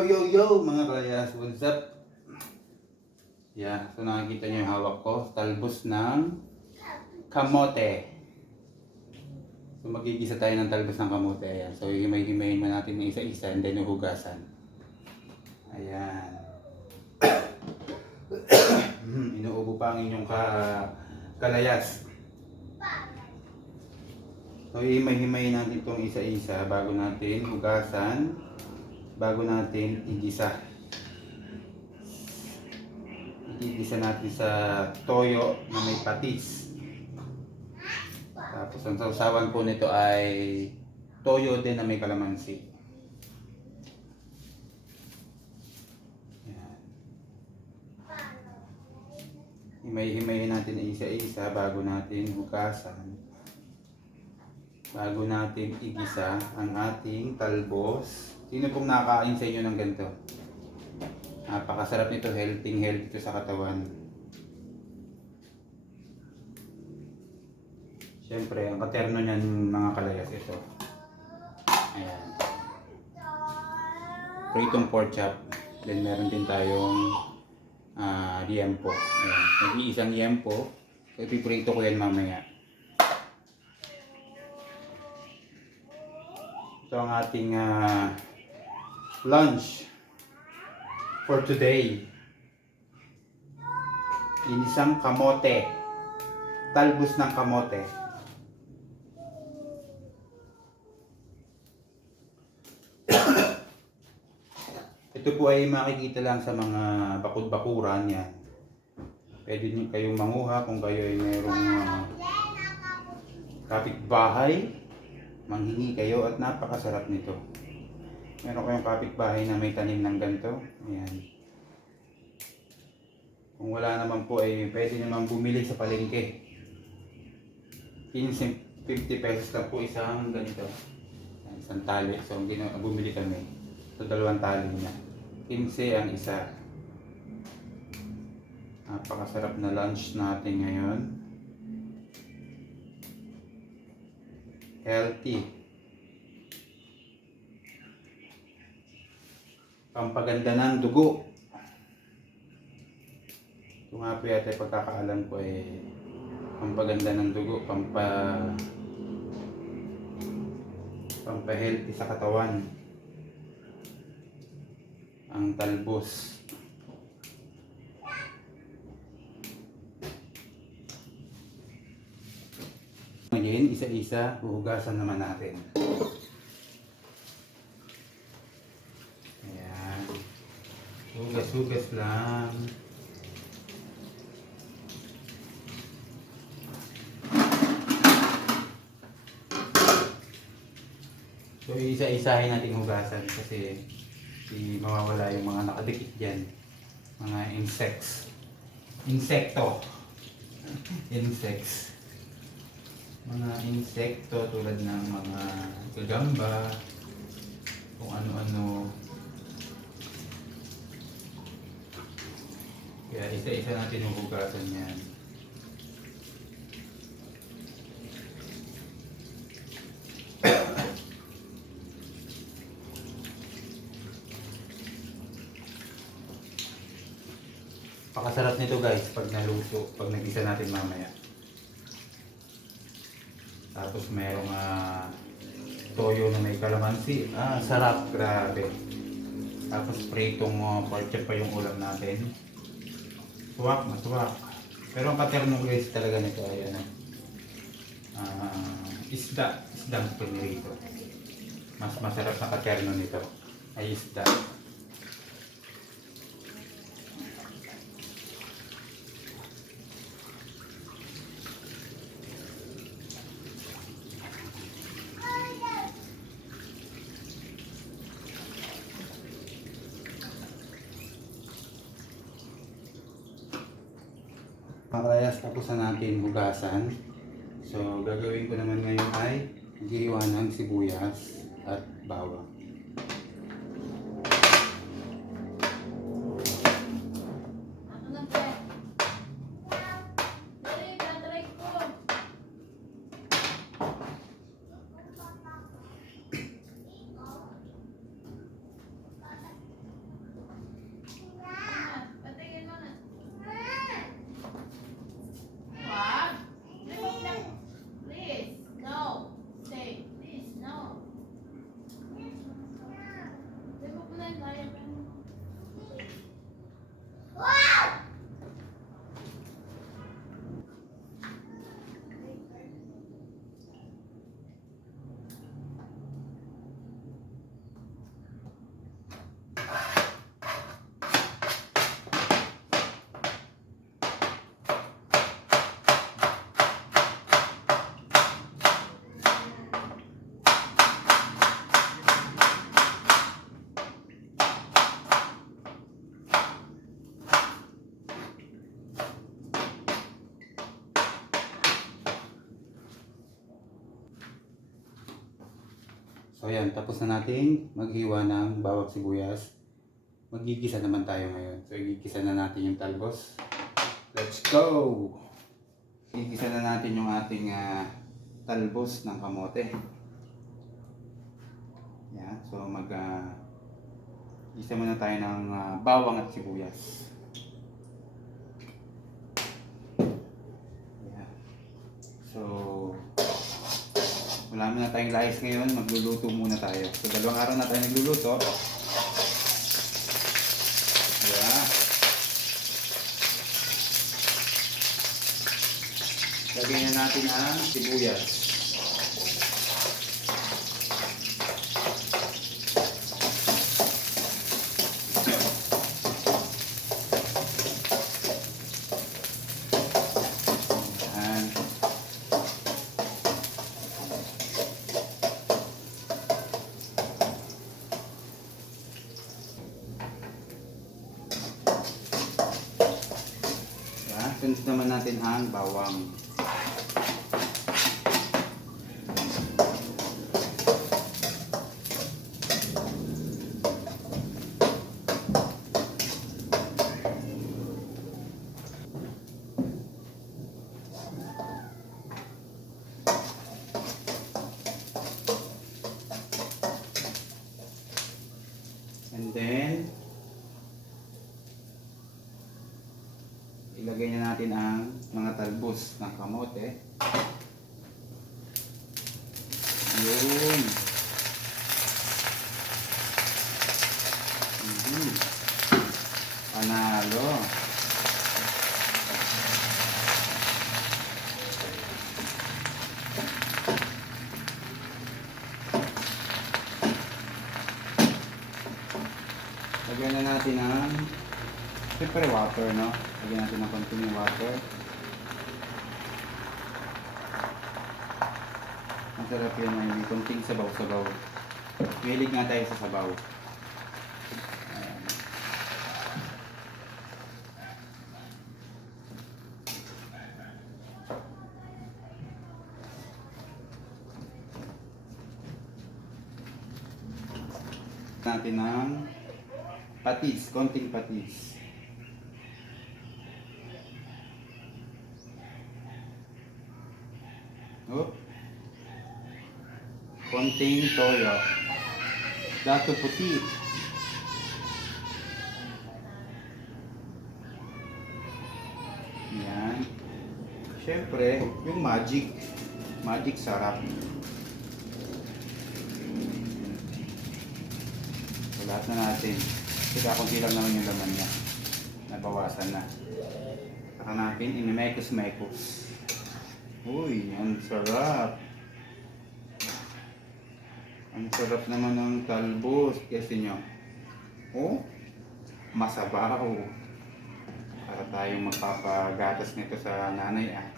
Yo mga kalayas, what's up? Yeah, so nakikita niyo yung hawak ko, talbos ng kamote. So magigisa tayo ng talbos ng kamote. Ayan. So himay-himayin mo natin ng isa-isa and then hugasan. Ayan. Inuubo pa ang inyong kalayas. So himay-himayin natin itong isa-isa bago natin hugasan, bago natin igisa. Igisa natin sa toyo na may patis. Tapos ang sausawan po nito ay toyo din na may kalamansi. Yan. Himay-himayin natin isa-isa bago natin hugasan. Bago natin igisa ang ating talbos. Sino pong nakakain sa inyo ng ganito? Napakasarap nito, healthy ito sa katawan. Siyempre, ang katerno niyan mga kalayas ito. Ayan. Pritong pork chop. Then meron din tayong liempo. Ayan. Nag-iisang liempo. So ipiprito ko yan mamaya. Ito ang ating lunch for today. Inisang kamote. Talbos ng kamote. Ito po ay makikita lang sa mga bakod-bakuran yan. Pwede nyo kayong manguha kung kayo ay mayroong kapitbahay. Manghingi kayo at napakasarap nito. Meron kayong kapitbahay na may tanim ng ganito. Ayan. Kung wala naman po ay pwede naman bumili sa palengke. 50 pesos lang po isang ganito. Isang tali. So bumili kami. So 2 tali niya. 15 ang isa. Napakasarap na lunch natin ngayon. Healthy. Pampaganda ng dugo. Ito nga po yata pagkakaalam ko ay pampaganda ng dugo, pampahealthy sa katawan. Ang talbos. Ngayon, isa-isa, huhugasan naman natin. Ayan. Hugas-hugas lang. So, isa-isahin natin hugasan kasi mawawala yung mga nakadikit dyan. Mga insects. Insekto. Insects. Mga insekto tulad ng mga gagamba, kung ano-ano. Kaya isa-isa natin huhugasan yan. Pakasarap nito guys pag naluto, pag nagisa natin mamaya. Tapos mayroong toyo na may kalamansi. Sarap, grabe. Tapos pritong pork chop pa yung ulam natin. Suwak, masuwak. Pero ang katerno guys talaga nito ay isdang pinirito. Mas masarap na katerno nito ay isda. Makarayas, tapos na natin hugasan. So gagawin ko naman ngayon ay maghihiwa ng sibuyas at bawang. So ayan, tapos na natin maghiwa ng bawang sibuyas. Magigisa naman tayo ngayon. So igigisa na natin yung talbos. Let's go! Igisa na natin yung ating talbos ng kamote. Yan, so gisa muna tayo ng bawang at sibuyas. Yan. So wala na tayong lahis ngayon, magluluto muna tayo. So 2 araw na tayo nagluluto. Yeah. Lagyan na natin ang sibuyas. Yan. Yan. Sunod naman natin ang bawang. And then, ilagay na natin ang mga talbos ng kamote. Yun. Panalo. Lagyan na natin ng siyempre water, no? Lagyan natin ng konting water. Masarap yun, may konting sabaw-sabaw. Mahilig nga tayo sa sabaw. Ayan. Natin ng patis, konting patis. Oh. Konting toyo. Dato puti. Yan. Siyempre, yung magic. Magic sarap. So, lahat na natin. Kasi kakunti lang naman yung laman niya. Nabawasan na. Saka natin inimekos-mekos. Uy, ang sarap. Ang sarap naman ng talbos. Kasi nyo. Oh, masabaw. Para tayong magpapagatas nito sa nanay ah.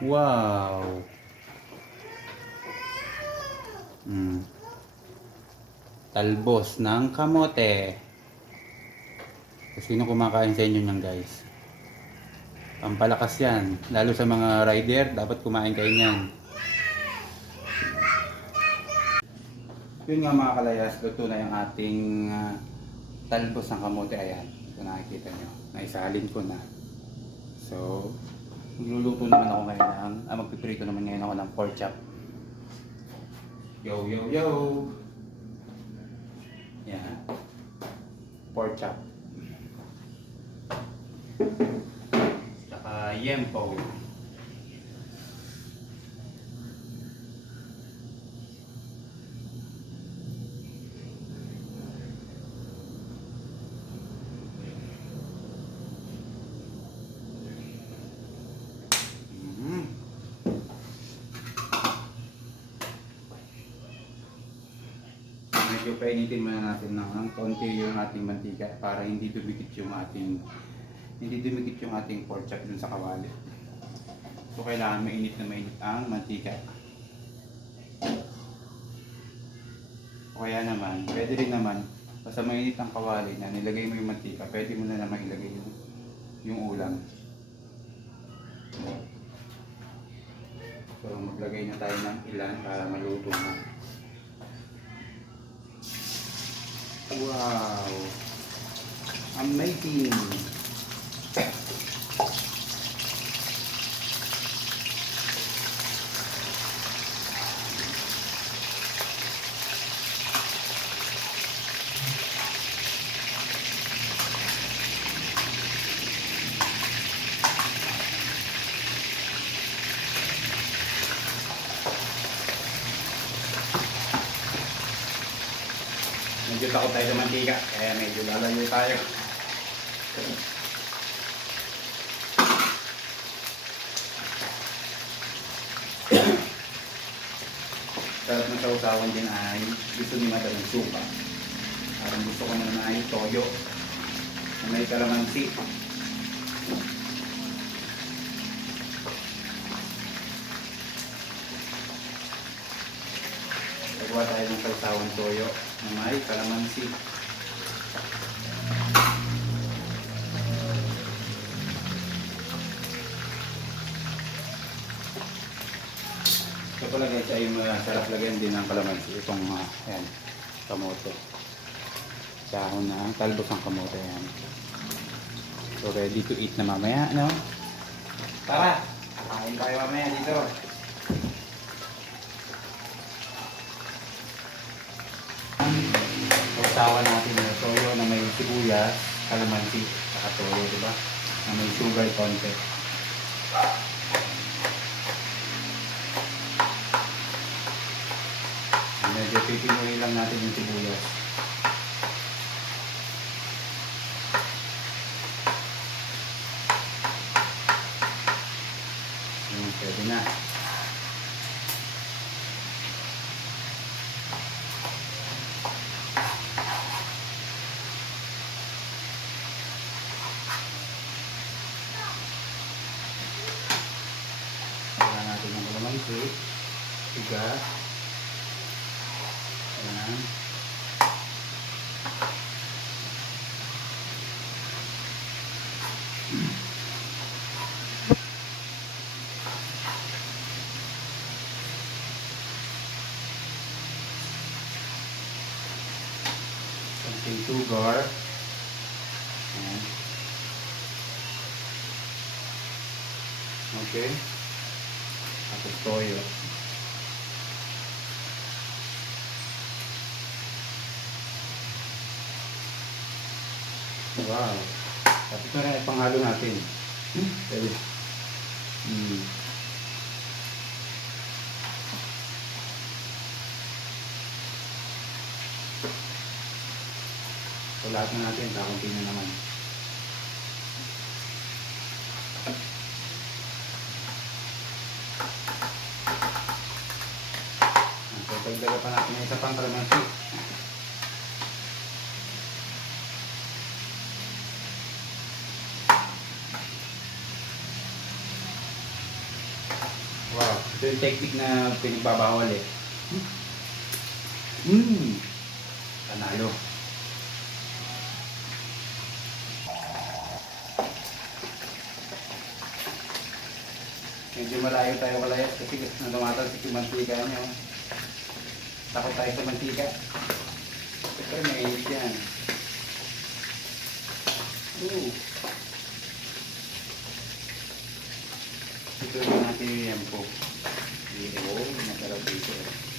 Wow. Talbos ng kamote. Sino kumakain sa inyo niyan, guys? Pampalakas yan. Lalo sa mga rider, dapat kumain kayo niyan. Yun nga mga kalayas, luto na yung ating talbos ng kamote. Ayan, kung nakikita nyo. Naisalin ko na. So, magluluto naman ako ngayon magpiprito naman ngayon ako ng pork chop. Yo, yo, yo! Yan. Pork chop. Saka yempo. Medyo painitin muna natin ng konti yung ating mantika para hindi dumikit yung ating pork chop dun sa kawali. So kailangan mainit na mainit ang mantika. O kaya naman, pwede rin naman, basta mainit ang kawali na nilagay mo yung mantika, pwede mo na naman ilagay yung ulam. So maglagay na tayo ng ilan para maluto na. Wow! Amazing! Medyo takot tayo sa mantika, kaya medyo lalayo tayo. Sarap na sausawan din ay gusto ni Madam ng suka. Parang gusto ko naman ay toyo na may kalamansi. Nagawa tayo ng sausawan toyo na may kalamansi. Ito pala guys ay masarap lagyan din ng kalamansi. Itong ayan, kamote. Dahon na talbos ng kamote yan. So ready to eat na mamaya, no? Tara! Kain tayo mamaya dito. Sausawan natin yung toyo na may sibuyas, kalamansi, saka toyo, diba? Na may sugar konti. Medyo pipinuhin lang natin yung sibuyas. Pwede na. Kailangan natin ng kalamansi, sigas, yan. Konting sugar. Yan. Okay. Tapos toyo. Wow. Tapos ito na ipanghalo natin. Pwede. So lahat na natin, kakunti na naman. So dagdagan pa natin yung isa pang kalamansi. Wow, ito yung technique na pinagbabawal eh. Panalo. Medyo malayo tayo kalayas kasi tumatalsik yung mantika niya. Takot tayo sa mantika. Pero mainit yan. Ito yung natin yung yempo. Masarap dito.